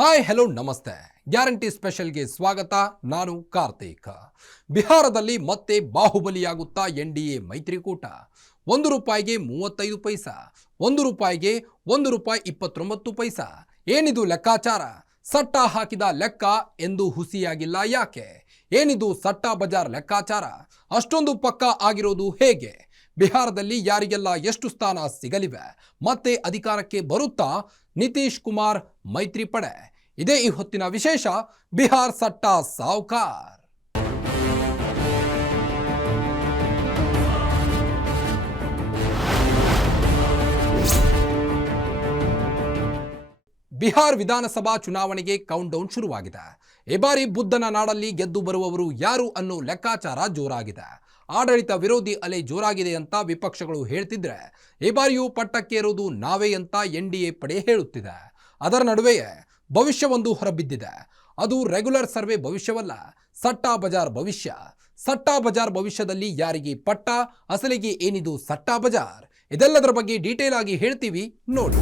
Hi hello ನಮಸ್ತೆ. Guarantee ಸ್ಪೆಷಲ್ಗೆ ಸ್ವಾಗತ. ನಾನು ಕಾರ್ತಿಕ್. ಬಿಹಾರದಲ್ಲಿ ಮತ್ತೆ ಬಾಹುಬಲಿಯಾಗುತ್ತಾ ಎನ್ಡಿಎ ಮೈತ್ರಿಕೂಟ. 1 ರೂಪಾಯಿಗೆ 35 ಪೈಸಾ, 1 ರೂಪಾಯಿಗೆ ₹1 29 ಪೈಸಾ. ಏನಿದು ಲೆಕ್ಕಾಚಾರ? ಸಟ್ಟ ಹಾಕಿದ ಲೆಕ್ಕ ಎಂದು ಹುಸಿಯಾಗಿಲ್ಲ ಯಾಕೆ? ಏನಿದು ಸಟ್ಟಾ ಬಜಾರ್ ಲೆಕ್ಕಾಚಾರ? ಅಷ್ಟೊಂದು ಪಕ್ಕಾ ಆಗಿರೋದು ಹೇಗೆ? ಬಿಹಾರದಲ್ಲಿ ಯಾರಿಗೆಲ್ಲ ಎಷ್ಟು ಸ್ಥಾನ ಸಿಗಲಿವೆ? ಮತ್ತೆ ಅಧಿಕಾರಕ್ಕೆ ಬರುತ್ತಾ ನಿತೀಶ್ ಕುಮಾರ್ ಮೈತ್ರಿ ಪಡೆ? ಇದೇ ಈ ಹೊತ್ತಿನ ವಿಶೇಷ. ಬಿಹಾರ್ ಸಟ್ಟಾ ಸಾವ್ಕಾರ್. ಬಿಹಾರ್ ವಿಧಾನಸಭಾ ಚುನಾವಣೆಗೆ ಕೌಂಟ್ ಡೌನ್ ಶುರುವಾಗಿದೆ. ಈ ಬಾರಿ ಬುದ್ಧನ ನಾಡಲ್ಲಿ ಗೆದ್ದು ಬರುವವರು ಯಾರು ಅನ್ನೋ ಲೆಕ್ಕಾಚಾರ ಜೋರಾಗಿದೆ. ಆಡಳಿತ ವಿರೋಧಿ ಅಲೆ ಜೋರಾಗಿದೆ ಅಂತ ವಿಪಕ್ಷಗಳು ಹೇಳ್ತಿದ್ರೆ, ಈ ಬಾರಿಯೂ ಪಟ್ಟಕ್ಕೇರೋದು ನಾವೇ ಅಂತ ಎನ್ಡಿಎ ಪಡೆ ಹೇಳುತ್ತಿದೆ. ಅದರ ನಡುವೆಯೇ ಭವಿಷ್ಯವೊಂದು ಹೊರಬಿದ್ದಿದೆ. ಅದು ರೆಗ್ಯುಲರ್ ಸರ್ವೆ ಭವಿಷ್ಯವಲ್ಲ, ಸಟ್ಟಾ ಬಜಾರ್ ಭವಿಷ್ಯ. ಸಟ್ಟಾ ಬಜಾರ್ ಭವಿಷ್ಯದಲ್ಲಿ ಯಾರಿಗೆ ಪಟ್ಟ, ಅಸಲಿಗೆ ಏನಿದು ಸಟ್ಟಾ ಬಜಾರ್? ಇದೆಲ್ಲದರ ಬಗ್ಗೆ ಡೀಟೇಲ್ ಆಗಿ ಹೇಳ್ತೀವಿ, ನೋಡಿ.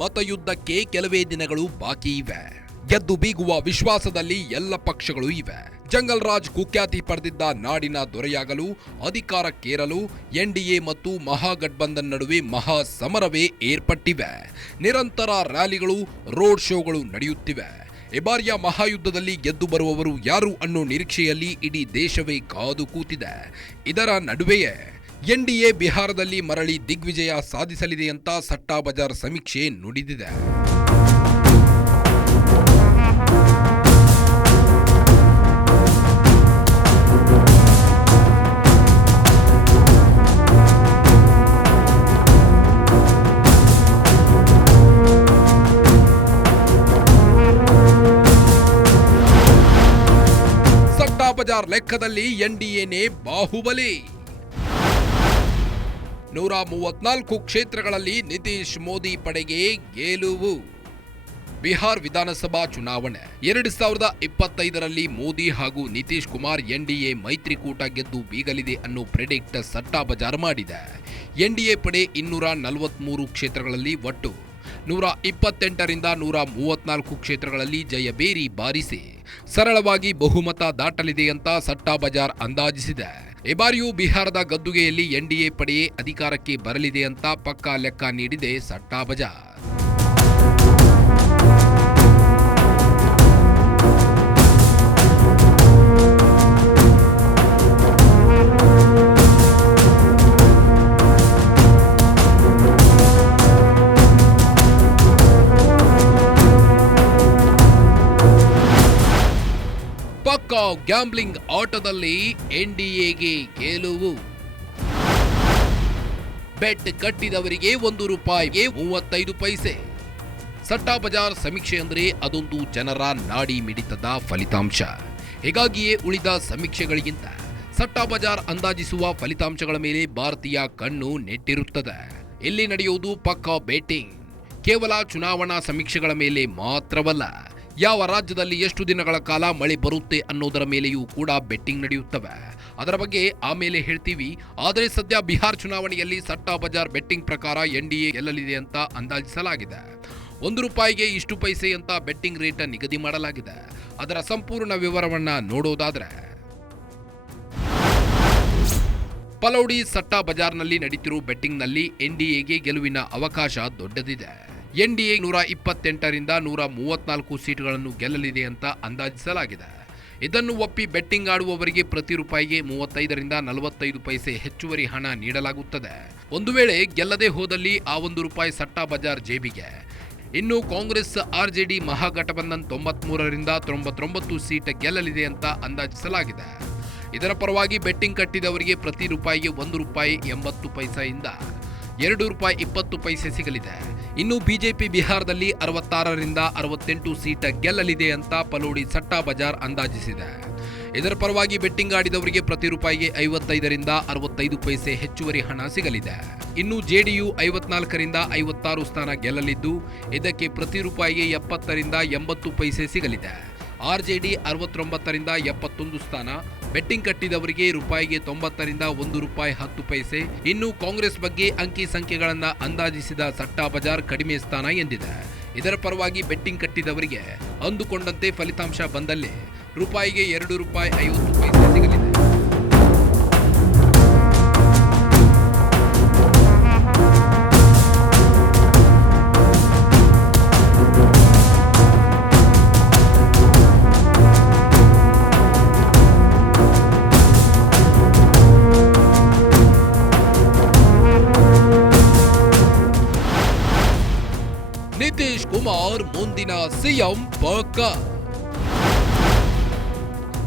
ಮತಯುದ್ಧಕ್ಕೆ ಕೆಲವೇ ದಿನಗಳು ಬಾಕಿ ಇವೆ. ಗೆದ್ದು ಬೀಗುವ ವಿಶ್ವಾಸದಲ್ಲಿ ಎಲ್ಲ ಪಕ್ಷಗಳು ಇವೆ. ಜಂಗಲ್ ರಾಜ್ ಕುಖ್ಯಾತಿ ಪಡೆದಿದ್ದ ನಾಡಿನ ದೊರೆಯಾಗಲು, ಅಧಿಕಾರಕ್ಕೇರಲು ಎನ್ಡಿಎ ಮತ್ತು ಮಹಾಗಠಬಂಧನ್ ನಡುವೆ ಮಹಾ ಸಮರವೇ ಏರ್ಪಟ್ಟಿವೆ. ನಿರಂತರ ರ್ಯಾಲಿಗಳು, ರೋಡ್ ಶೋಗಳು ನಡೆಯುತ್ತಿವೆ. ಈ ಬಾರಿಯ ಮಹಾಯುದ್ಧದಲ್ಲಿ ಗೆದ್ದು ಬರುವವರು ಯಾರು ಅನ್ನೋ ನಿರೀಕ್ಷೆಯಲ್ಲಿ ಇಡೀ ದೇಶವೇ ಕಾದು ಕೂತಿದೆ. ಇದರ ನಡುವೆಯೇ ಎನ್ಡಿಎ ಬಿಹಾರದಲ್ಲಿ ಮರಳಿ ದಿಗ್ವಿಜಯ ಸಾಧಿಸಲಿದೆ ಅಂತ ಸಟ್ಟಾ ಬಜಾರ್ ಸಮೀಕ್ಷೆ ನುಡಿದಿದೆ. ಸಟ್ಟಾ ಬಜಾರ್ ಲೆಕ್ಕದಲ್ಲಿ ಎನ್ಡಿಎನೇ ಬಾಹುಬಲಿ. 134 ಕ್ಷೇತ್ರಗಳಲ್ಲಿ ನಿತೀಶ್ ಮೋದಿ ಪಡೆಗೆ ಗೆಲುವು. ಬಿಹಾರ್ ವಿಧಾನಸಭಾ ಚುನಾವಣೆ 2025ರಲ್ಲಿ ಮೋದಿ ಹಾಗೂ ನಿತೀಶ್ ಕುಮಾರ್ ಎನ್ಡಿಎ ಮೈತ್ರಿಕೂಟ ಗೆದ್ದು ಬೀಗಲಿದೆ ಅನ್ನೋ ಪ್ರೆಡಿಕ್ಟ್ ಸಟ್ಟಾ ಬಜಾರ್ ಮಾಡಿದೆ. ಎನ್ಡಿಎ ಪಡೆ 243 ಕ್ಷೇತ್ರಗಳಲ್ಲಿ ಒಟ್ಟು 128ರಿಂದ 134 ಕ್ಷೇತ್ರಗಳಲ್ಲಿ ಜಯಬೇರಿ ಬಾರಿಸಿ ಸರಳವಾಗಿ ಬಹುಮತ ದಾಟಲಿದೆ ಅಂತ ಸಟ್ಟಾ ಬಜಾರ್ ಅಂದಾಜಿಸಿದೆ. ಈ ಬಾರಿಯೂ ಬಿಹಾರದ ಗದ್ದುಗೆಯಲ್ಲಿ ಎನ್ಡಿಎ ಪಡೆಯೇ ಅಧಿಕಾರಕ್ಕೆ ಬರಲಿದೆ ಅಂತ ಪಕ್ಕಾ ಲೆಕ್ಕ ನೀಡಿದೆ ಸಟ್ಟಾ ಬಜಾರ್. ಪಕ್ಕಾ ಗ್ಯಾಂಬ್ಲಿಂಗ್ ಆಟದಲ್ಲಿ ಎನ್ಡಿಎಗೆ ಗೆಲುವು. ಬೆಟ್ ಕಟ್ಟಿದವರಿಗೆ ₹1 35 ಪೈಸೆ. ಸಟ್ಟಾ ಬಜಾರ್ ಸಮೀಕ್ಷೆ ಅಂದರೆ ಅದೊಂದು ಜನರ ನಾಡಿ ಮಿಡಿತದ ಫಲಿತಾಂಶ. ಹೀಗಾಗಿಯೇ ಉಳಿದ ಸಮೀಕ್ಷೆಗಳಿಗಿಂತ ಸಟ್ಟಾ ಬಜಾರ್ ಅಂದಾಜಿಸುವ ಫಲಿತಾಂಶಗಳ ಮೇಲೆ ಭಾರತೀಯ ಕಣ್ಣು ನೆಟ್ಟಿರುತ್ತದೆ. ಇಲ್ಲಿ ನಡೆಯುವುದು ಪಕ್ಕಾ ಬೆಟ್ಟಿಂಗ್. ಕೇವಲ ಚುನಾವಣಾ ಸಮೀಕ್ಷೆಗಳ ಮೇಲೆ ಮಾತ್ರವಲ್ಲ, ಯಾವ ರಾಜ್ಯದಲ್ಲಿ ಎಷ್ಟು ದಿನಗಳ ಕಾಲ ಮಳೆ ಬರುತ್ತೆ ಅನ್ನೋದರ ಮೇಲೆಯೂ ಕೂಡ ಬೆಟ್ಟಿಂಗ್ ನಡೆಯುತ್ತವೆ. ಅದರ ಬಗ್ಗೆ ಆಮೇಲೆ ಹೇಳ್ತೀವಿ. ಆದರೆ ಸದ್ಯ ಬಿಹಾರ್ ಚುನಾವಣೆಯಲ್ಲಿ ಸಟ್ಟಾ ಬಜಾರ್ ಬೆಟ್ಟಿಂಗ್ ಪ್ರಕಾರ ಎನ್ಡಿಎ ಗೆಲ್ಲಲಿದೆ ಅಂತ ಅಂದಾಜಿಸಲಾಗಿದೆ. ₹1 ಇಷ್ಟು ಪೈಸೆ ಅಂತ ಬೆಟ್ಟಿಂಗ್ ರೇಟ್ ನಿಗದಿ ಮಾಡಲಾಗಿದೆ. ಅದರ ಸಂಪೂರ್ಣ ವಿವರವನ್ನ ನೋಡೋದಾದ್ರೆ, ಪಲೌಡಿ ಸಟ್ಟಾ ಬಜಾರ್ನಲ್ಲಿ ನಡೀತಿರುವ ಬೆಟ್ಟಿಂಗ್ನಲ್ಲಿ ಎನ್ಡಿಎಗೆ ಗೆಲುವಿನ ಅವಕಾಶ ದೊಡ್ಡದಿದೆ. ಎನ್ಡಿಎ 128ರಿಂದ 134 ಸೀಟುಗಳನ್ನು ಗೆಲ್ಲಲಿದೆ ಅಂತ ಅಂದಾಜಿಸಲಾಗಿದೆ. ಇದನ್ನು ಒಪ್ಪಿ ಬೆಟ್ಟಿಂಗ್ ಆಡುವವರಿಗೆ ಪ್ರತಿ ರೂಪಾಯಿಗೆ 35ರಿಂದ 45 ಪೈಸೆ ಹೆಚ್ಚುವರಿ ಹಣ ನೀಡಲಾಗುತ್ತದೆ. ಒಂದು ವೇಳೆ ಗೆಲ್ಲದೆ ಹೋದಲ್ಲಿ ಆ ₹1 ಸಟ್ಟಾ ಬಜಾರ್ ಜೇಬಿಗೆ. ಇನ್ನು ಕಾಂಗ್ರೆಸ್ ಆರ್ಜೆಡಿ ಮಹಾಗಠಬಂಧನ್ 93ರಿಂದ 99 ಸೀಟ್ ಗೆಲ್ಲಲಿದೆ ಅಂತ ಅಂದಾಜಿಸಲಾಗಿದೆ. ಇದರ ಪರವಾಗಿ ಬೆಟ್ಟಿಂಗ್ ಕಟ್ಟಿದವರಿಗೆ ಪ್ರತಿ ರೂಪಾಯಿಗೆ ₹1.80 ಪೈಸೆಯಿಂದ ₹2.20 ಸಿಗಲಿದೆ. ಇನ್ನು ಬಿಜೆಪಿ ಬಿಹಾರದಲ್ಲಿ 66ರಿಂದ 68 ಸೀಟ್ ಗೆಲ್ಲಲಿದೆ ಅಂತ ಪಲೌಡಿ ಸಟ್ಟಾ ಬಜಾರ್ ಅಂದಾಜಿಸಿದೆ. ಇದರ ಪರವಾಗಿ ಬೆಟ್ಟಿಂಗ್ ಆಡಿದವರಿಗೆ ಪ್ರತಿ ರೂಪಾಯಿಗೆ 55ರಿಂದ 65 ಪೈಸೆ ಹೆಚ್ಚುವರಿ ಹಣ ಸಿಗಲಿದೆ. ಇನ್ನು ಜೆಡಿಯು 54ರಿಂದ 56 ಸ್ಥಾನ ಗೆಲ್ಲಲಿದ್ದು ಇದಕ್ಕೆ ಪ್ರತಿ ರೂಪಾಯಿಗೆ 70ರಿಂದ 80 ಪೈಸೆ ಸಿಗಲಿದೆ. ಆರ್ಜೆಡಿ 69ರಿಂದ 71 ಸ್ಥಾನ, ಬೆಟ್ಟಿಂಗ್ ಕಟ್ಟಿದವರಿಗೆ ರೂಪಾಯಿಗೆ 90ರಿಂದ ₹1 10 ಇನ್ನು ಕಾಂಗ್ರೆಸ್ ಬಗ್ಗೆ ಅಂಕಿ ಸಂಖ್ಯೆಗಳನ್ನು ಅಂದಾಜಿಸಿದ ಸಟ್ಟಾ ಬಜಾರ್ ಕಡಿಮೆ ಸ್ಥಾನ ಎಂದಿದೆ. ಇದರ ಪರವಾಗಿ ಬೆಟ್ಟಿಂಗ್ ಕಟ್ಟಿದವರಿಗೆ ಅಂದುಕೊಂಡಂತೆ ಫಲಿತಾಂಶ ಬಂದಲ್ಲಿ ರೂಪಾಯಿಗೆ ₹2.50 ಸಿಗಲಿದೆ. ನಿತೀಶ್ ಕುಮಾರ್ ಮುಂದಿನ ಸಿಎಂ ಪಕ್ಕ.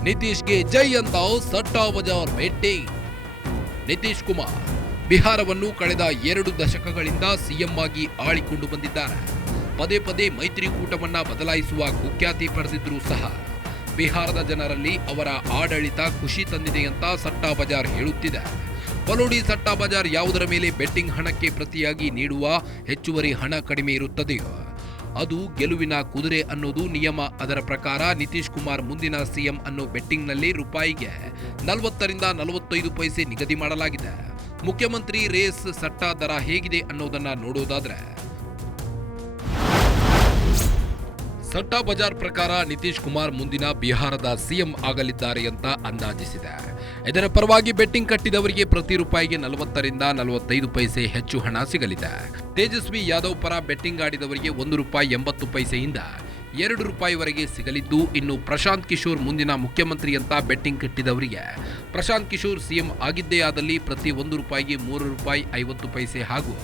ನಿತೀಶ್ಗೆ ಜೈ ಅಂತ ಸಟ್ಟಾ ಬಜಾರ್ ಭೇಟಿ. ನಿತೀಶ್ ಕುಮಾರ್ ಬಿಹಾರವನ್ನು ಕಳೆದ 2 ದಶಕಗಳಿಂದ ಸಿಎಂ ಆಗಿ ಆಳಿಕೊಂಡು ಬಂದಿದ್ದಾರೆ. ಪದೇ ಪದೇ ಮೈತ್ರಿಕೂಟವನ್ನ ಬದಲಾಯಿಸುವ ಕುಖ್ಯಾತಿ ಪಡೆದಿದ್ರೂ ಸಹ ಬಿಹಾರದ ಜನರಲ್ಲಿ ಅವರ ಆಡಳಿತ ಖುಷಿ ತಂದಿದೆ ಅಂತ ಸಟ್ಟಾ ಬಜಾರ್ ಹೇಳುತ್ತಿದೆ. ಫಲೋಡಿ ಸಟ್ಟಾ ಬಜಾರ್ ಯಾವುದರ ಮೇಲೆ ಬೆಟ್ಟಿಂಗ್ ಹಣಕ್ಕೆ ಪ್ರತಿಯಾಗಿ ನೀಡುವ ಹೆಚ್ಚುವರಿ ಹಣ ಕಡಿಮೆ ಇರುತ್ತದೆಯೋ ಅದು ಗೆಲುವಿನ ಕುದುರೆ ಅನ್ನೋದು ನಿಯಮ. ಅದರ ಪ್ರಕಾರ ನಿತೀಶ್ ಕುಮಾರ್ ಮುಂದಿನ ಸಿಎಂ ಅನ್ನೋ ಬೆಟ್ಟಿಂಗ್ನಲ್ಲಿ ರೂಪಾಯಿಗೆ 40ರಿಂದ 45 ಪೈಸೆ ನಿಗದಿ ಮಾಡಲಾಗಿದೆ. ಮುಖ್ಯಮಂತ್ರಿ ರೇಸ್ ಸಟ್ಟಾ ದರ ಹೇಗಿದೆ ಅನ್ನೋದನ್ನ ನೋಡೋದಾದ್ರೆ ಸಟ್ಟಾ ಬಜಾರ್ ಪ್ರಕಾರ ನಿತೀಶ್ ಕುಮಾರ್ ಮುಂದಿನ ಬಿಹಾರದ ಸಿಎಂ ಆಗಲಿದ್ದಾರೆ ಅಂತ ಅಂದಾಜಿಸಿದೆ. ಇದರ ಪರವಾಗಿ ಬೆಟ್ಟಿಂಗ್ ಕಟ್ಟಿದವರಿಗೆ ಪ್ರತಿ ರೂಪಾಯಿಗೆ 40ರಿಂದ 45 ಪೈಸೆ ಹೆಚ್ಚು ಹಣ ಸಿಗಲಿದೆ. ತೇಜಸ್ವಿ ಯಾದವ್ ಪರ ಬೆಟ್ಟಿಂಗ್ ಆಡಿದವರಿಗೆ ₹1.80ಯಿಂದ ₹2ವರೆಗೆ ಸಿಗಲಿದ್ದು, ಇನ್ನು ಪ್ರಶಾಂತ್ ಕಿಶೋರ್ ಮುಂದಿನ ಮುಖ್ಯಮಂತ್ರಿ ಅಂತ ಬೆಟ್ಟಿಂಗ್ ಕಟ್ಟಿದವರಿಗೆ ಪ್ರಶಾಂತ್ ಕಿಶೋರ್ ಸಿಎಂ ಆಗಿದ್ದೇ ಆದಲ್ಲಿ ಪ್ರತಿ ₹1ಗೆ ₹3.50 ಹಾಗೂ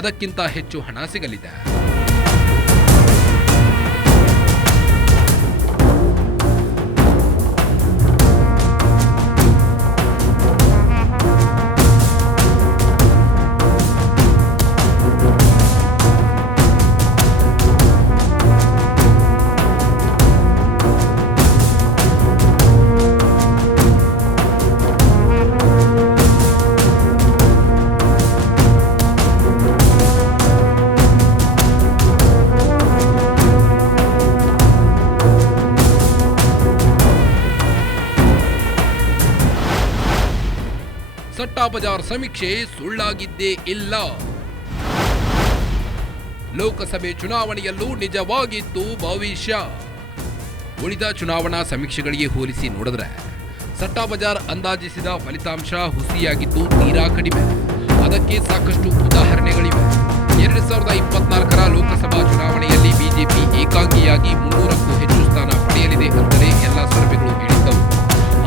ಅದಕ್ಕಿಂತ ಹೆಚ್ಚು ಹಣ ಸಿಗಲಿದೆ. ಸಟ್ಟಾ ಬಜಾರ್ ಸಮೀಕ್ಷೆ ಸುಳ್ಳಾಗಿದ್ದೇ ಇಲ್ಲ. ಲೋಕಸಭೆ ಚುನಾವಣೆಯಲ್ಲೂ ನಿಜವಾಗಿತ್ತು ಭವಿಷ್ಯ. ಉಳಿದ ಚುನಾವಣಾ ಸಮೀಕ್ಷೆಗಳಿಗೆ ಹೋಲಿಸಿ ನೋಡಿದ್ರೆ ಸಟ್ಟಾ ಬಜಾರ್ ಅಂದಾಜಿಸಿದ ಫಲಿತಾಂಶ ಹುಸಿಯಾಗಿದ್ದು ತೀರಾ ಕಡಿಮೆ. ಅದಕ್ಕೆ ಸಾಕಷ್ಟು ಉದಾಹರಣೆಗಳಿವೆ. 2024ರ ಲೋಕಸಭಾ ಚುನಾವಣೆಯಲ್ಲಿ ಬಿಜೆಪಿ ಏಕಾಂಗಿಯಾಗಿ 300ಕ್ಕೂ ಹೆಚ್ಚು ಸ್ಥಾನ ಪಡೆಯಲಿದೆ ಅಂತಲೇ ಎಲ್ಲ ಸರ್ವೆಗಳು ಹೇಳಿದ್ದವು.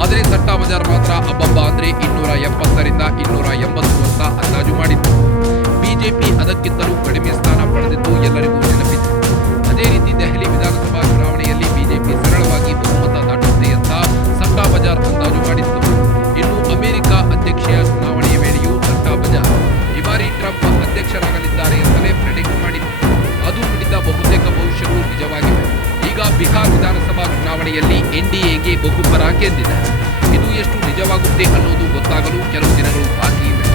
ಆದರೆ ಸಟ್ಟಾ ಬಜಾರ್ ಮಾತ್ರ ಅಬ್ಬಬ್ಬ ಅಂದ್ರೆ 270ರಿಂದ 280 ಅಂತ ಅಂದಾಜು ಮಾಡಿತ್ತು. ಬಿಜೆಪಿ ಅದಕ್ಕಿಂತಲೂ ಕಡಿಮೆ ಸ್ಥಾನ ಪಡೆದಿದ್ದು ಎಲ್ಲರಿಗೂ ನೆನಪಿದೆ. ಅದೇ ರೀತಿ ದೆಹಲಿ ವಿಧಾನಸಭಾ ಚುನಾವಣೆಯಲ್ಲಿ ಬಿಜೆಪಿ ಸರಳವಾಗಿ ಬಹುಮತ ದಾಟುತ್ತೆ ಅಂತ ಸಟ್ಟಾ ಬಜಾರ್ ಅಂದಾಜು ಮಾಡಿತ್ತು. ಇನ್ನು ಅಮೆರಿಕ ಅಧ್ಯಕ್ಷೀಯ ಚುನಾವಣೆಯ ವೇಳೆಯೂ ಸಟ್ಟಾ ಬಜಾರ್ ಈ ಬಾರಿ ಟ್ರಂಪ್ ಅಧ್ಯಕ್ಷರಾಗಲಿದ್ದಾರೆ ಅಂತಲೇ ಪ್ರೆಡಿಕ್ಟ್ ಮಾಡಿತ್ತು. ಅದು ನುಡಿದ ಬಹುತೇಕ ಭವಿಷ್ಯಗಳು ನಿಜವಾಗಿವೆ. ಈಗ ಬಿಹಾರ್ ವಿಧಾನಸಭಾ ಚುನಾವಣೆಯಲ್ಲಿ ಎನ್ಡಿಎಗೆ ಬಹುಪರ ಗೆದ್ದಿದೆ. ಇದು ಎಷ್ಟು ನಿಜವಾಗುತ್ತೆ ಅನ್ನೋದು ಗೊತ್ತಾಗಲು ಕೆಲವು ದಿನಗಳು ಬಾಕಿ ಇವೆ.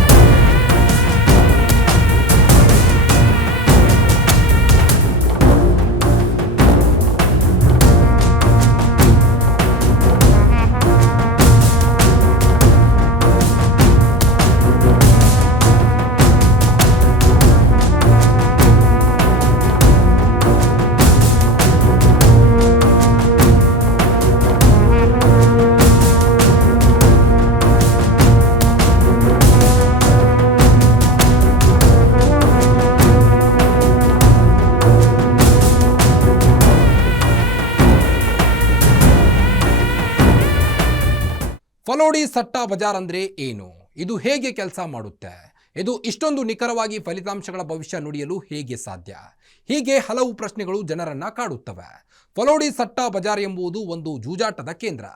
ಫಲೋಡಿ ಸಟ್ಟಾ ಬಜಾರ್ ಅಂದ್ರೆ ಏನು? ಇದು ಹೇಗೆ ಕೆಲಸ ಮಾಡುತ್ತೆ? ಇದು ಇಷ್ಟೊಂದು ನಿಖರವಾಗಿ ಫಲಿತಾಂಶಗಳ ಭವಿಷ್ಯ ನುಡಿಯಲು ಹೇಗೆ ಸಾಧ್ಯ? ಹೀಗೆ ಹಲವು ಪ್ರಶ್ನೆಗಳು ಜನರನ್ನ ಕಾಡುತ್ತವೆ. ಫಲೋಡಿ ಸಟ್ಟಾ ಬಜಾರ್ ಎಂಬುದು ಒಂದು ಜೂಜಾಟದ ಕೇಂದ್ರ.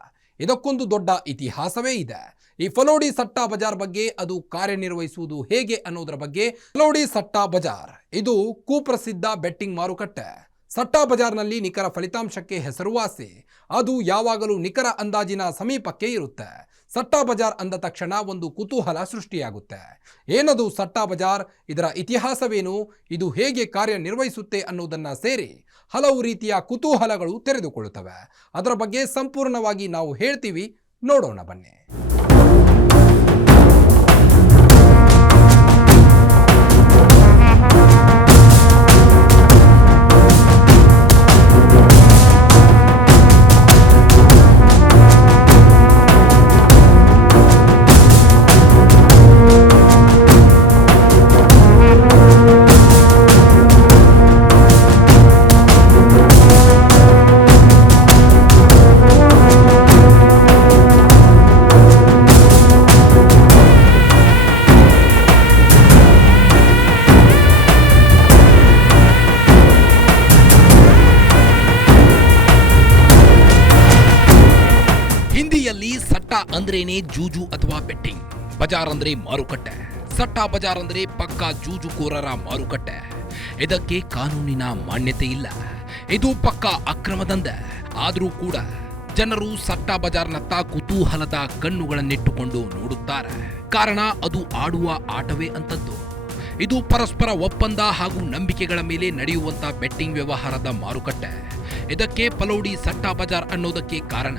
ಇದಕ್ಕೊಂದು ದೊಡ್ಡ ಇತಿಹಾಸವೇ ಇದೆ. ಈ ಫಲೋಡಿ ಸಟ್ಟಾ ಬಜಾರ್ ಬಗ್ಗೆ, ಅದು ಕಾರ್ಯನಿರ್ವಹಿಸುವುದು ಹೇಗೆ ಅನ್ನೋದರ ಬಗ್ಗೆ. ಫಲೋಡಿ ಸಟ್ಟಾ ಬಜಾರ್ ಇದು ಕುಪ್ರಸಿದ್ಧ ಬೆಟ್ಟಿಂಗ್ ಮಾರುಕಟ್ಟೆ. ಸಟ್ಟಾ ಬಜಾರ್ನಲ್ಲಿ ನಿಖರ ಫಲಿತಾಂಶಕ್ಕೆ ಹೆಸರುವಾಸಿ. ಅದು ಯಾವಾಗಲೂ ನಿಖರ ಅಂದಾಜಿನ ಸಮೀಪಕ್ಕೆ ಇರುತ್ತೆ. ಸಟ್ಟಾ ಬಜಾರ್ ಅಂದ ತಕ್ಷಣ ಒಂದು ಕುತೂಹಲ ಸೃಷ್ಟಿಯಾಗುತ್ತೆ. ಏನದು ಸಟ್ಟಾ ಬಜಾರ್, ಇದರ ಇತಿಹಾಸವೇನು, ಇದು ಹೇಗೆ ಕಾರ್ಯನಿರ್ವಹಿಸುತ್ತೆ ಅನ್ನೋದನ್ನ ಸೇರಿ ಹಲವು ರೀತಿಯ ಕುತೂಹಲಗಳು ತೆರೆದುಕೊಳ್ಳುತ್ತವೆ. ಅದರ ಬಗ್ಗೆ ಸಂಪೂರ್ಣವಾಗಿ ನಾವು ಹೇಳ್ತೀವಿ, ನೋಡೋಣ ಬನ್ನಿ. ಸಟ್ಟಾ ಅಂದ್ರೇನೆ ಜೂಜು ಅಥವಾ ಬೆಟ್ಟಿಂಗ್, ಬಜಾರ್ ಅಂದ್ರೆ ಮಾರುಕಟ್ಟೆ. ಸಟ್ಟಾ ಬಜಾರ್ ಅಂದ್ರೆ ಪಕ್ಕಾ ಜೂಜುಕೋರರ ಮಾರುಕಟ್ಟೆ. ಇದಕ್ಕೆ ಕಾನೂನಿನ ಮಾನ್ಯತೆ ಇಲ್ಲ, ಇದು ಪಕ್ಕಾ ಅಕ್ರಮದಂಧೆ. ಆದರೂ ಕೂಡ ಜನರು ಸಟ್ಟಾ ಬಜಾರ್ನತ್ತ ಕುತೂಹಲದ ಕಣ್ಣುಗಳನ್ನಿಟ್ಟುಕೊಂಡು ನೋಡುತ್ತಾರೆ. ಕಾರಣ ಅದು ಆಡುವ ಆಟವೇ ಅಂತದ್ದು. ಇದು ಪರಸ್ಪರ ಒಪ್ಪಂದ ಹಾಗೂ ನಂಬಿಕೆಗಳ ಮೇಲೆ ನಡೆಯುವಂತ ಬೆಟ್ಟಿಂಗ್ ವ್ಯವಹಾರದ ಮಾರುಕಟ್ಟೆ. ಇದಕ್ಕೆ ಪಲೌಡಿ ಸಟ್ಟಾ ಬಜಾರ್ ಅನ್ನೋದಕ್ಕೆ ಕಾರಣ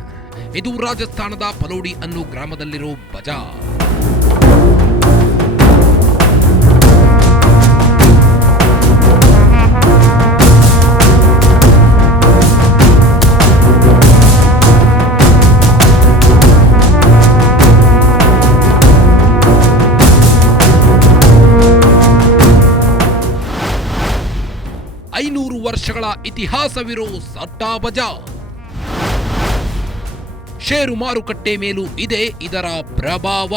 ಇದು ರಾಜಸ್ಥಾನದ ಪಲೌಡಿ ಅನ್ನೋ ಗ್ರಾಮದಲ್ಲಿರೋ ಬಜಾರ್. ವರ್ಷಗಳ ಇತಿಹಾಸವಿರೋ ಸಟ್ಟಾ ಬಜಾರ್. ಷೇರು ಮಾರುಕಟ್ಟೆ ಮೇಲೂ ಇದೆ ಇದರ ಪ್ರಭಾವ.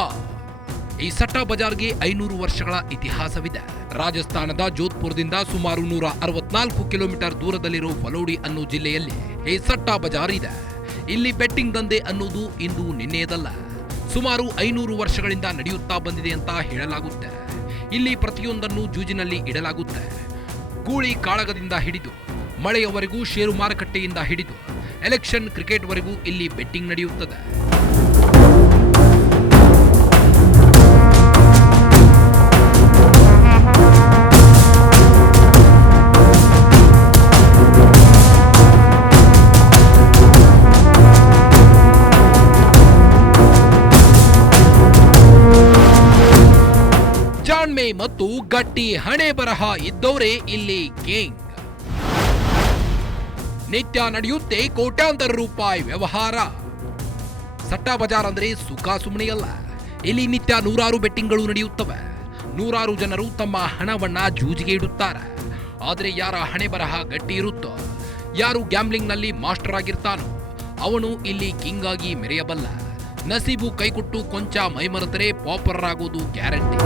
ಈ ಸಟ್ಟಾ ಬಜಾರ್ಗೆ 500 ವರ್ಷಗಳ ಇತಿಹಾಸವಿದೆ. ರಾಜಸ್ಥಾನದ ಜೋಧ್ಪುರದಿಂದ ಸುಮಾರು 164 ಕಿಲೋಮೀಟರ್ ದೂರದಲ್ಲಿರೋ ಫಲೋಡಿ ಅನ್ನೋ ಜಿಲ್ಲೆಯಲ್ಲಿ ಈ ಸಟ್ಟಾ ಬಜಾರ್ ಇದೆ. ಇಲ್ಲಿ ಬೆಟ್ಟಿಂಗ್ ದಂಧೆ ಅನ್ನೋದು ಇಂದು ನಿನ್ನೆಯದಲ್ಲ, ಸುಮಾರು 500 ವರ್ಷಗಳಿಂದ ನಡೆಯುತ್ತಾ ಬಂದಿದೆ ಅಂತ ಹೇಳಲಾಗುತ್ತೆ. ಇಲ್ಲಿ ಪ್ರತಿಯೊಂದನ್ನು ಜೂಜಿನಲ್ಲಿ ಇಡಲಾಗುತ್ತೆ. ಗೂಳಿ ಕಾಳಗದಿಂದ ಹಿಡಿದು ಮಳೆಯವರೆಗೂ, ಷೇರು ಮಾರುಕಟ್ಟೆಯಿಂದ ಹಿಡಿದು ಎಲೆಕ್ಷನ್ ಕ್ರಿಕೆಟ್ವರೆಗೂ ಇಲ್ಲಿ ಬೆಟ್ಟಿಂಗ್ ನಡೆಯುತ್ತದೆ. ಜಾಣ್ಮೆ ಮತ್ತು ಗಟ್ಟಿ ಹಣೆ ಬರಹ ಇದ್ದವರೇ ಇಲ್ಲಿ ಕಿಂಗ್. ನಿತ್ಯ ನಡೆಯುತ್ತೆ ಕೋಟ್ಯಾಂತರ ರೂಪಾಯಿ ವ್ಯವಹಾರ. ಸಟ್ಟಾ ಬಜಾರ್ ಅಂದ್ರೆ ಸುಖ ಸುಮ್ಮನೆಯಲ್ಲ. ಇಲ್ಲಿ ನಿತ್ಯ ನೂರಾರು ಬೆಟ್ಟಿಂಗ್ಗಳು ನಡೆಯುತ್ತವೆ. ನೂರಾರು ಜನರು ತಮ್ಮ ಹಣವನ್ನ ಜೂಜಿಗೆ ಇಡುತ್ತಾರೆ. ಆದರೆ ಯಾರ ಹಣೆ ಬರಹ ಗಟ್ಟಿ ಇರುತ್ತೋ, ಯಾರು ಗ್ಯಾಮ್ಲಿಂಗ್ ನಲ್ಲಿ ಮಾಸ್ಟರ್ ಆಗಿರ್ತಾನೋ, ಅವನು ಇಲ್ಲಿ ಕಿಂಗ್ ಆಗಿ ಮೆರೆಯಬಲ್ಲ. ನಸೀಬು ಕೈಕೊಟ್ಟು ಕೊಂಚ ಮೈಮರೆತರೆ ಪಾಪರ್ ಆಗೋದು ಗ್ಯಾರಂಟಿ.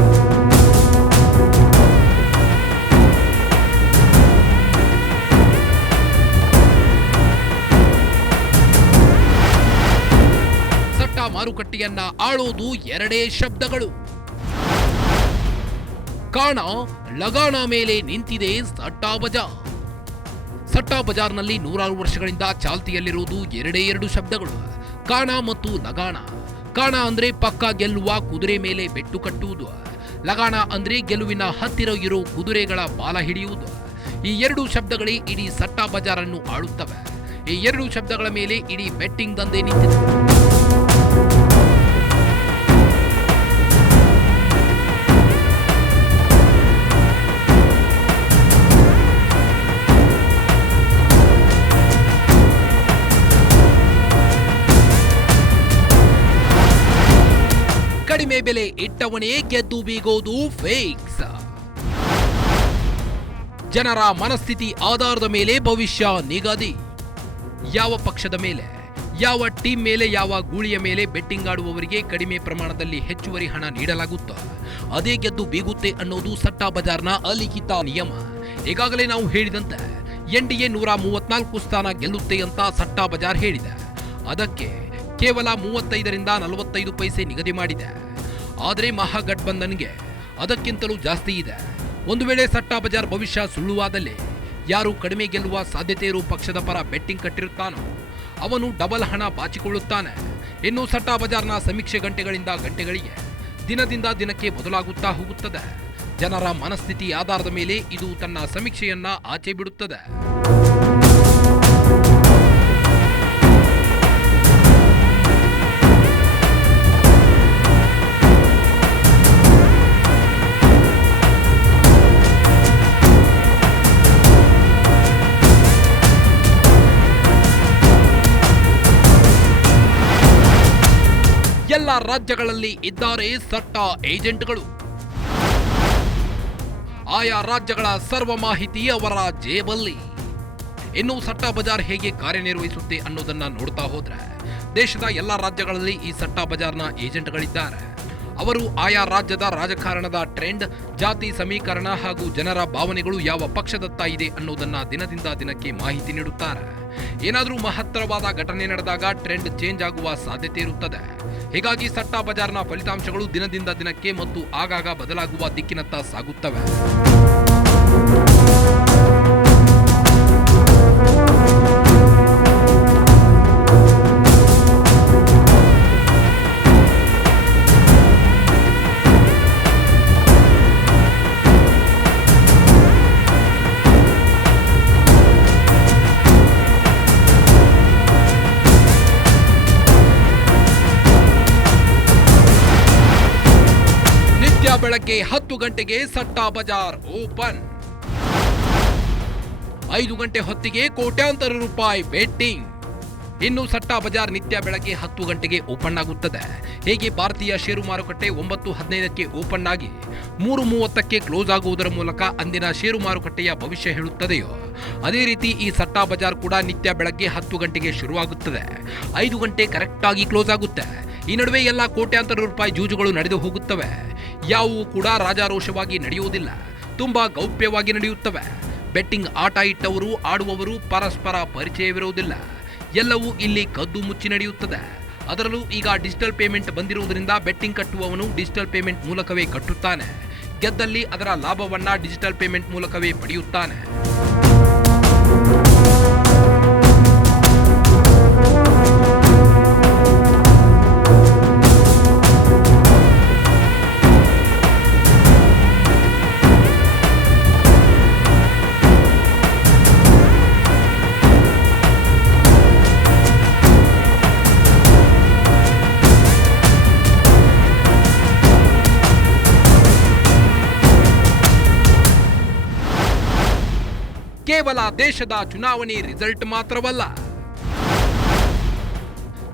ಮಾರುಕಟ್ಟೆಯನ್ನ ಆಳೋದು ಎರಡೇ ಶಬ್ದಗಳು. ಕಾಣ ಲಗಾಣ ಮೇಲೆ ನಿಂತಿದೆ ಸಟ್ಟಾ ಬಜಾರ್. ಸಟ್ಟಾ ಬಜಾರ್ನಲ್ಲಿ ನೂರಾರು ವರ್ಷಗಳಿಂದ ಚಾಲ್ತಿಯಲ್ಲಿರುವುದು ಎರಡು ಶಬ್ದಗಳು, ಕಾಣ ಮತ್ತು ಲಗಾಣ. ಕಾಣ ಅಂದ್ರೆ ಪಕ್ಕ ಗೆಲ್ಲುವ ಕುದುರೆ ಮೇಲೆ ಬೆಟ್ಟು ಕಟ್ಟುವುದು. ಲಗಾಣ ಅಂದ್ರೆ ಗೆಲುವಿನ ಹತ್ತಿರ ಇರೋ ಕುದುರೆಗಳ ಬಾಲ ಹಿಡಿಯುವುದು. ಈ ಎರಡು ಶಬ್ದಗಳೇ ಇಡೀ ಸಟ್ಟಾ ಬಜಾರನ್ನು ಆಳುತ್ತವೆ. ಈ ಎರಡು ಶಬ್ದಗಳ ಮೇಲೆ ಇಡೀ ಬೆಟ್ಟಿಂಗ್ ದಂಧೆ ನಿಂತಿದೆ. ಕಡಿಮೆ ಬೆಲೆ ಇಟ್ಟವನೇ ಗೆದ್ದು ಬೀಗೋದು ಫೇಕ್ಸ್. ಜನರ ಮನಸ್ಥಿತಿ ಆಧಾರದ ಮೇಲೆ ಭವಿಷ್ಯ ನಿಗದಿ. ಯಾವ ಪಕ್ಷದ ಮೇಲೆ, ಯಾವ ಟೀಮ್ ಮೇಲೆ, ಯಾವ ಗೂಳಿಯ ಮೇಲೆ ಬೆಟ್ಟಿಂಗ್ ಆಡುವವರಿಗೆ ಕಡಿಮೆ ಪ್ರಮಾಣದಲ್ಲಿ ಹೆಚ್ಚುವರಿ ಹಣ ನೀಡಲಾಗುತ್ತೋ ಅದೇ ಗೆದ್ದು ಬೀಗುತ್ತೆ ಅನ್ನೋದು ಸಟ್ಟಾ ಬಜಾರ್ನ ಅಲಿಖಿತ ನಿಯಮ. ಈಗಾಗಲೇ ನಾವು ಹೇಳಿದಂತೆ NDA 134 ಸ್ಥಾನ ಗೆಲ್ಲುತ್ತೆ ಅಂತ ಸಟ್ಟಾ ಬಜಾರ್ ಹೇಳಿದೆ. ಅದಕ್ಕೆ ಕೇವಲ 35 ರಿಂದ 45 ಪೈಸೆ ನಿಗದಿ ಮಾಡಿದೆ. ಆದರೆ ಮಹಾಗಠಬಂಧನ್ಗೆ ಅದಕ್ಕಿಂತಲೂ ಜಾಸ್ತಿ ಇದೆ. ಒಂದು ವೇಳೆ ಸಟ್ಟಾ ಬಜಾರ್ ಭವಿಷ್ಯ ಸುಳ್ಳುವಾದಲ್ಲಿ ಯಾರು ಕಡಿಮೆ ಗೆಲ್ಲುವ ಸಾಧ್ಯತೆ ಇರುವ ಪಕ್ಷದ ಪರ ಬೆಟ್ಟಿಂಗ್ ಕಟ್ಟಿರುತ್ತಾನೋ ಅವನು ಡಬಲ್ ಹಣ ಬಾಚಿಕೊಳ್ಳುತ್ತಾನೆ. ಇನ್ನು ಸಟ್ಟಾ ಬಜಾರ್ನ ಸಮೀಕ್ಷೆ ಗಂಟೆಗಳಿಂದ ಗಂಟೆಗಳಿಗೆ ದಿನದಿಂದ ದಿನಕ್ಕೆ ಬದಲಾಗುತ್ತಾ ಹೋಗುತ್ತದೆ. ಜನರ ಮನಸ್ಥಿತಿ ಆಧಾರದ ಮೇಲೆ ಇದು ತನ್ನ ಸಮೀಕ್ಷೆಯನ್ನ ಆಚೆ ಬಿಡುತ್ತದೆ. ಎಲ್ಲ ರಾಜ್ಯಗಳಲ್ಲಿ ಇದ್ದಾರೆ ಸಟ್ಟಾ ಏಜೆಂಟ್ಗಳು. ಆಯಾ ರಾಜ್ಯಗಳ ಸರ್ವ ಮಾಹಿತಿ ಅವರ ಜೇಬಲ್ಲಿ. ಇನ್ನು ಸಟ್ಟಾ ಬಜಾರ್ ಹೇಗೆ ಕಾರ್ಯನಿರ್ವಹಿಸುತ್ತೆ ಅನ್ನೋದನ್ನ ನೋಡ್ತಾ ಹೋದ್ರೆ ದೇಶದ ಎಲ್ಲ ರಾಜ್ಯಗಳಲ್ಲಿ ಈ ಸಟ್ಟಾ ಬಜಾರ್ನ ಏಜೆಂಟ್ಗಳಿದ್ದಾರೆ. ಅವರು ಆಯಾ ರಾಜ್ಯದ ರಾಜಕಾರಣದ ಟ್ರೆಂಡ್, ಜಾತಿ ಸಮೀಕರಣ ಹಾಗೂ ಜನರ ಭಾವನೆಗಳು ಯಾವ ಪಕ್ಷದತ್ತ ಇದೆ ಅನ್ನೋದನ್ನ ದಿನದಿಂದ ದಿನಕ್ಕೆ ಮಾಹಿತಿ ನೀಡುತ್ತಾರೆ. ಏನಾದರೂ ಮಹತ್ತರವಾದ ಘಟನೆ ನಡೆದಾಗ ಟ್ರೆಂಡ್ ಚೇಂಜ್ ಆಗುವ ಸಾಧ್ಯತೆ ಇರುತ್ತದೆ. ಹೀಗಾಗಿ ಸಟ್ಟಾ ಬಜಾರ್ನ ಫಲಿತಾಂಶಗಳು ದಿನದಿಂದ ದಿನಕ್ಕೆ ಮತ್ತು ಆಗಾಗ ಬದಲಾಗುವ ದಿಕ್ಕಿನತ್ತ ಸಾಗುತ್ತವೆ. ಬೆಳಗ್ಗೆ 10 ಗಂಟೆಗೆ ಸಟ್ಟಾ ಬಜಾರ್ ಓಪನ್. 5 ಗಂಟೆ ಹೊತ್ತಿಗೆ ಕೋಟ್ಯಾಂತರ ರೂಪಾಯಿ ಬೆಟ್ಟಿಂಗ್. ಇನ್ನು ಸಟ್ಟಾ ಬಜಾರ್ ನಿತ್ಯ ಬೆಳಗ್ಗೆ 10 ಗಂಟೆಗೆ ಓಪನ್ ಆಗುತ್ತದೆ. ಹೇಗೆ ಭಾರತೀಯ ಷೇರು ಮಾರುಕಟ್ಟೆ 9:15ಕ್ಕೆ ಓಪನ್ ಆಗಿ 3:30ಕ್ಕೆ ಕ್ಲೋಸ್ ಆಗುವುದರ ಮೂಲಕ ಅಂದಿನ ಷೇರು ಮಾರುಕಟ್ಟೆಯ ಭವಿಷ್ಯ ಹೇಳುತ್ತದೆಯೋ ಅದೇ ರೀತಿ ಈ ಸಟ್ಟಾ ಬಜಾರ್ ಕೂಡ ನಿತ್ಯ ಬೆಳಗ್ಗೆ 10 ಗಂಟೆಗೆ ಶುರುವಾಗುತ್ತದೆ. 5 ಗಂಟೆ ಕರೆಕ್ಟ್ ಆಗಿ ಕ್ಲೋಸ್ ಆಗುತ್ತೆ. ಈ ನಡುವೆ ಎಲ್ಲ ಕೋಟ್ಯಾಂತರ ರೂಪಾಯಿ ಜೂಜುಗಳು ನಡೆದು ಹೋಗುತ್ತವೆ. ಯಾವುವು ಕೂಡ ರಾಜಾರೋಷವಾಗಿ ನಡೆಯುವುದಿಲ್ಲ, ತುಂಬಾ ಗೌಪ್ಯವಾಗಿ ನಡೆಯುತ್ತವೆ. ಬೆಟ್ಟಿಂಗ್ ಆಟ ಇಟ್ಟವರು ಆಡುವವರು ಪರಸ್ಪರ ಪರಿಚಯವಿರುವುದಿಲ್ಲ. ಎಲ್ಲವೂ ಇಲ್ಲಿ ಕದ್ದು ಮುಚ್ಚಿ ನಡೆಯುತ್ತದೆ. ಅದರಲ್ಲೂ ಈಗ ಡಿಜಿಟಲ್ ಪೇಮೆಂಟ್ ಬಂದಿರುವುದರಿಂದ ಬೆಟ್ಟಿಂಗ್ ಕಟ್ಟುವವನು ಡಿಜಿಟಲ್ ಪೇಮೆಂಟ್ ಮೂಲಕವೇ ಕಟ್ಟುತ್ತಾನೆ. ಗೆದ್ದಲ್ಲಿ ಅದರ ಲಾಭವನ್ನ ಡಿಜಿಟಲ್ ಪೇಮೆಂಟ್ ಮೂಲಕವೇ ಪಡೆಯುತ್ತಾನೆ. ಕೇವಲ ದೇಶದ ಚುನಾವಣೆ ರಿಸಲ್ಟ್ ಮಾತ್ರವಲ್ಲ,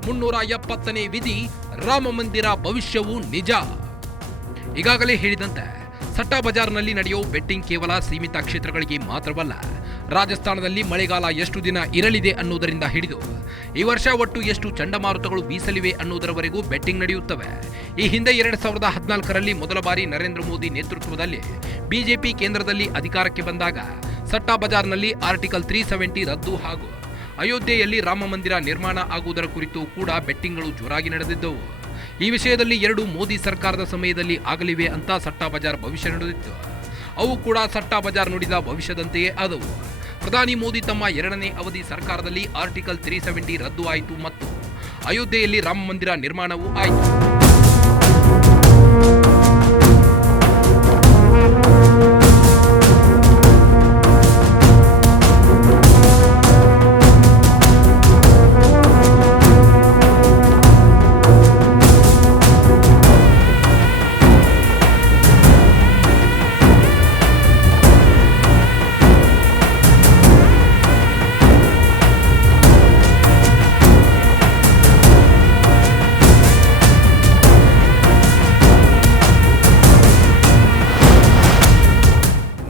370ನೇ ವಿಧಿ ರಾಮ ಮಂದಿರ ಭವಿಷ್ಯವೂ ನಿಜ. ಈಗಾಗಲೇ ಹೇಳಿದಂತೆ ಸಟ್ಟಾ ಬಜಾರ್ನಲ್ಲಿ ನಡೆಯೋ ಬೆಟ್ಟಿಂಗ್ ಕೇವಲ ಸೀಮಿತ ಕ್ಷೇತ್ರಗಳಿಗೆ ಮಾತ್ರವಲ್ಲ. ರಾಜಸ್ಥಾನದಲ್ಲಿ ಮಳೆಗಾಲ ಎಷ್ಟು ದಿನ ಇರಲಿದೆ ಅನ್ನೋದರಿಂದ ಹಿಡಿದು ಈ ವರ್ಷ ಒಟ್ಟು ಎಷ್ಟು ಚಂಡಮಾರುತಗಳು ಬೀಸಲಿವೆ ಅನ್ನೋದರವರೆಗೂ ಬೆಟ್ಟಿಂಗ್ ನಡೆಯುತ್ತವೆ. ಈ ಹಿಂದೆ 2014ರಲ್ಲಿ ಮೊದಲ ಬಾರಿ ನರೇಂದ್ರ ಮೋದಿ ನೇತೃತ್ವದಲ್ಲಿ ಬಿಜೆಪಿ ಕೇಂದ್ರದಲ್ಲಿ ಅಧಿಕಾರಕ್ಕೆ ಬಂದಾಗ ಸಟ್ಟಾ ಬಜಾರ್ನಲ್ಲಿ ಆರ್ಟಿಕಲ್ 370 ರದ್ದು ಹಾಗೂ ಅಯೋಧ್ಯೆಯಲ್ಲಿ ರಾಮ ಮಂದಿರ ನಿರ್ಮಾಣ ಆಗುವುದರ ಕುರಿತು ಕೂಡ ಬೆಟ್ಟಿಂಗ್ಗಳು ಜೋರಾಗಿ ನಡೆದಿದ್ದವು. ಈ ವಿಷಯದಲ್ಲಿ 2 ಮೋದಿ ಸರ್ಕಾರದ ಸಮಯದಲ್ಲಿ ಆಗಲಿವೆ ಅಂತ ಸಟ್ಟಾ ಬಜಾರ್ ಭವಿಷ್ಯ ನುಡಿದಿತ್ತು. ಅವು ಕೂಡ ಸಟ್ಟಾ ಬಜಾರ್ ನುಡಿದ ಭವಿಷ್ಯದಂತೆಯೇ ಆದವು. ಪ್ರಧಾನಿ ಮೋದಿ ತಮ್ಮ 2ನೇ ಅವಧಿ ಸರ್ಕಾರದಲ್ಲಿ ಆರ್ಟಿಕಲ್ 370 ರದ್ದು ಆಯಿತು ಮತ್ತು ಅಯೋಧ್ಯೆಯಲ್ಲಿ ರಾಮ ಮಂದಿರ ನಿರ್ಮಾಣವೂ ಆಯಿತು.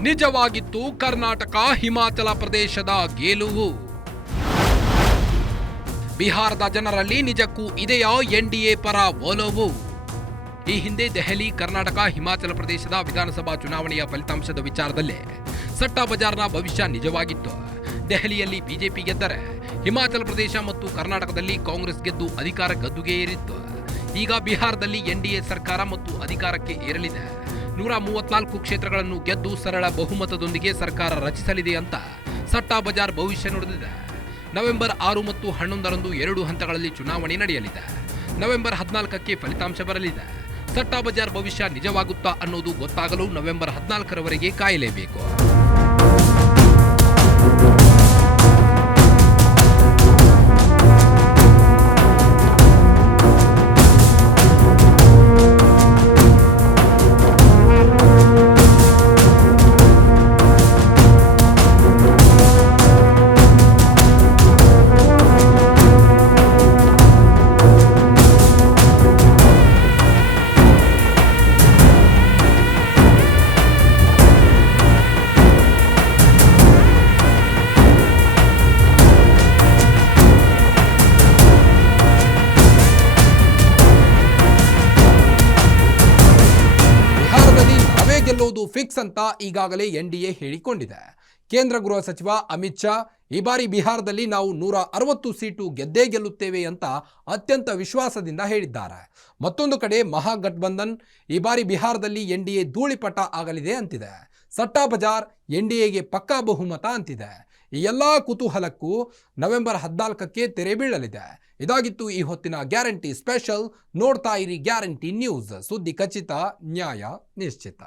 ನಿಜವಾಗಿತ್ತು ಕರ್ನಾಟಕ ಹಿಮಾಚಲ ಪ್ರದೇಶದ ಗೆಲುವು. ಬಿಹಾರದ ಜನರಲ್ಲಿ ನಿಜಕ್ಕೂ ಇದೆಯಾ ಎನ್ಡಿಎ ಪರ ಒಲವು? ಈ ಹಿಂದೆ ದೆಹಲಿ, ಕರ್ನಾಟಕ, ಹಿಮಾಚಲ ಪ್ರದೇಶದ ವಿಧಾನಸಭಾ ಚುನಾವಣೆಯ ಫಲಿತಾಂಶದ ವಿಚಾರದಲ್ಲೇ ಸಟ್ಟಾ ಬಜಾರ್ನ ಭವಿಷ್ಯ ನಿಜವಾಗಿತ್ತು. ದೆಹಲಿಯಲ್ಲಿ ಬಿಜೆಪಿ ಗೆದ್ದರೆ ಹಿಮಾಚಲ ಪ್ರದೇಶ ಮತ್ತು ಕರ್ನಾಟಕದಲ್ಲಿ ಕಾಂಗ್ರೆಸ್ ಗೆದ್ದು ಅಧಿಕಾರ ಗದ್ದುಗೆ ಏರಿತ್ತು. ಈಗ ಬಿಹಾರದಲ್ಲಿ ಎನ್ಡಿಎ ಸರ್ಕಾರ ಮತ್ತು ಅಧಿಕಾರಕ್ಕೆ ಏರಲಿದೆ. 134 ಕ್ಷೇತ್ರಗಳನ್ನು ಗೆದ್ದು ಸರಳ ಬಹುಮತದೊಂದಿಗೆ ಸರ್ಕಾರ ರಚಿಸಲಿದೆ ಅಂತ ಸಟ್ಟಾ ಬಜಾರ್ ಭವಿಷ್ಯ ನುಡಿದಿದೆ. ನವೆಂಬರ್ 6 ಮತ್ತು 11ರಂದು 2 ಹಂತಗಳಲ್ಲಿ ಚುನಾವಣೆ ನಡೆಯಲಿದೆ. ನವೆಂಬರ್ 14ಕ್ಕೆ ಫಲಿತಾಂಶ ಬರಲಿದೆ. ಸಟ್ಟಾ ಬಜಾರ್ ಭವಿಷ್ಯ ನಿಜವಾಗುತ್ತಾ ಅನ್ನೋದು ಗೊತ್ತಾಗಲು ನವೆಂಬರ್ 14ರವರೆಗೆ ಕಾಯಲೇಬೇಕು. ಗೆಲ್ಲುವುದು ಫಿಕ್ಸ್ ಅಂತ ಈಗಾಗಲೇ ಎನ್ಡಿಎ ಹೇಳಿಕೊಂಡಿದೆ. ಕೇಂದ್ರ ಗೃಹ ಸಚಿವ ಅಮಿತ್ ಶಾ ಈ ಬಾರಿ ಬಿಹಾರದಲ್ಲಿ ನಾವು 160 ಸೀಟು ಗೆದ್ದೇ ಗೆಲ್ಲುತ್ತೇವೆ ಅಂತ ಅತ್ಯಂತ ವಿಶ್ವಾಸದಿಂದ ಹೇಳಿದ್ದಾರೆ. ಮತ್ತೊಂದು ಕಡೆ ಮಹಾಗಠಬಂಧನ್ ಈ ಬಾರಿ ಬಿಹಾರದಲ್ಲಿ ಎನ್ಡಿಎ ಧೂಳಿಪಟ ಆಗಲಿದೆ ಅಂತಿದೆ. ಸಟ್ಟಾ ಬಜಾರ್ ಎನ್ಡಿಎಗೆ ಪಕ್ಕಾ ಬಹುಮತ ಅಂತಿದೆ. ಈ ಎಲ್ಲ ಕುತೂಹಲಕ್ಕೂ ನವೆಂಬರ್ 14ಕ್ಕೆ ತೆರೆ ಬೀಳಲಿದೆ. ಇದಾಗಿತ್ತು ಈ ಹೊತ್ತಿನ ಗ್ಯಾರಂಟಿ ಸ್ಪೆಷಲ್. ನೋಡ್ತಾ ಇರಿ ಗ್ಯಾರಂಟಿ ನ್ಯೂಸ್. ಸುದ್ದಿ ಖಚಿತ, ನ್ಯಾಯ ನಿಶ್ಚಿತ.